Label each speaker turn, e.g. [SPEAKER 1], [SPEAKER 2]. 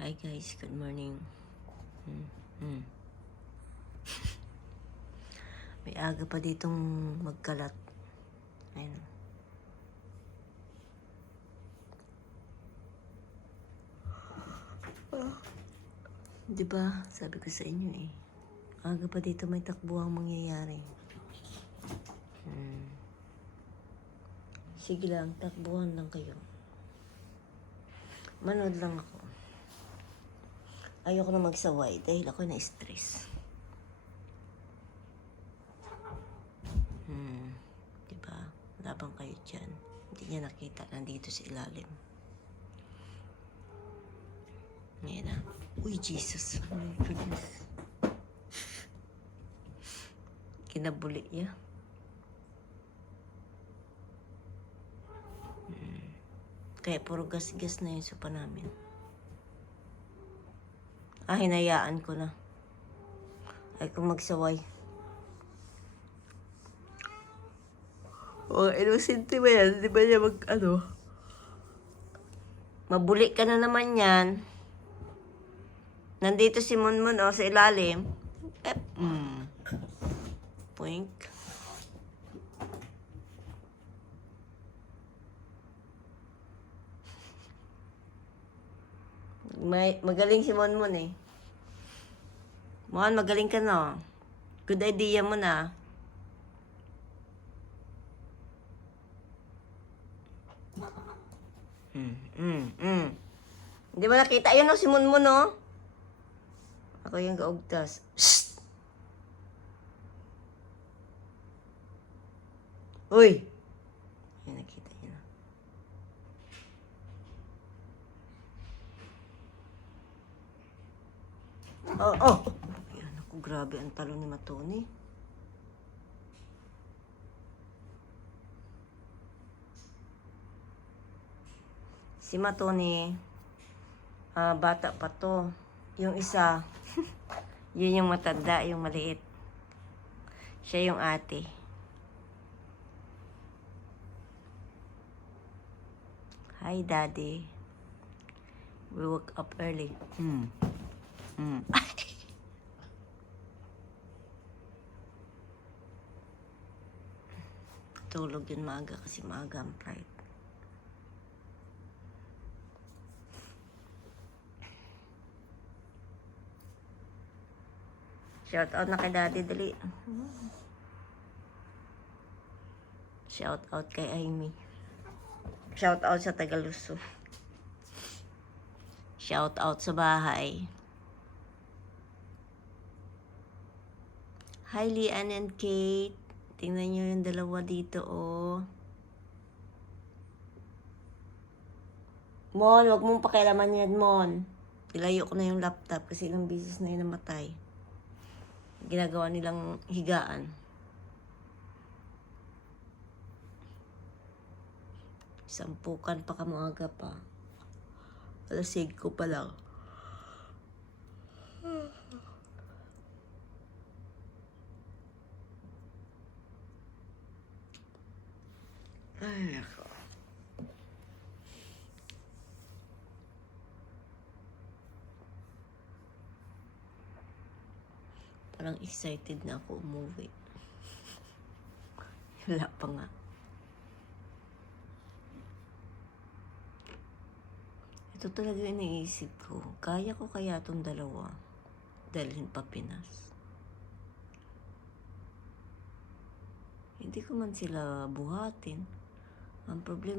[SPEAKER 1] Hi guys, good morning. Hmm. Hmm. May aga pa ditong magkalat. Ayun. Di ba? Sabi ko sa inyo eh. Aga pa dito may takbuhang mangyayari. Hmm. Sige lang, takbuhan lang kayo. Manood lang ako. Ayoko na magsaway dahil ako na-stress. Hmm. Diba? Labang kayo dyan. Hindi niya nakita. Nandito sa ilalim. Ngayon na. Uy, Jesus. Oh my goodness. Kinabuli niya. Hmm. Kaya puro gas-gas na yung sopa namin. Ah, hinayaan ko na. Ay, kung magsaway. Oh, innocent ba yan? Di ba niya mag, ano? Mabuli ka na naman yan. Nandito si Munmun, oh, sa ilalim. Eh, mm. Poink. May, magaling si Monmon eh. Mon, magaling ka no. Good idea mo na. Mm, mm, mm. Hindi mo nakita yun no, si Monmon no? Ako yung gaugtas. Shh! Uy! Yun, nakita niya na. Oh, oh! Yan ako, grabe ang talo ni Matoni. Si Matoni, ah, bata pa to. Yung isa, yun yung matanda, yung maliit. Siya yung ate. Hi, Daddy. We woke up early. Hmm. Hmm. Tulog yun maaga kasi maaga ang flight. Shout out na kay Daddy, dali. Shout out kay Amy. Shout out sa Tagaluso. Shout out sa bahay. Hi, Lian and Kate. Tingnan nyo yung dalawa dito, oh. Mon, wag mong pakialaman yan, Mon. Ilayo ko na yung laptop kasi ilang beses na yun namatay. Ginagawa nilang higaan. Sampukan pa kamaga pa. Alasig ko pa lang. Ay, nako. Parang excited na ako umuwi. Wala pa nga. Ito talaga yung iniisip ko. Kaya ko kaya itong dalawa dalhin pa Pinas. Hindi ko man sila buhatin. Ang problema,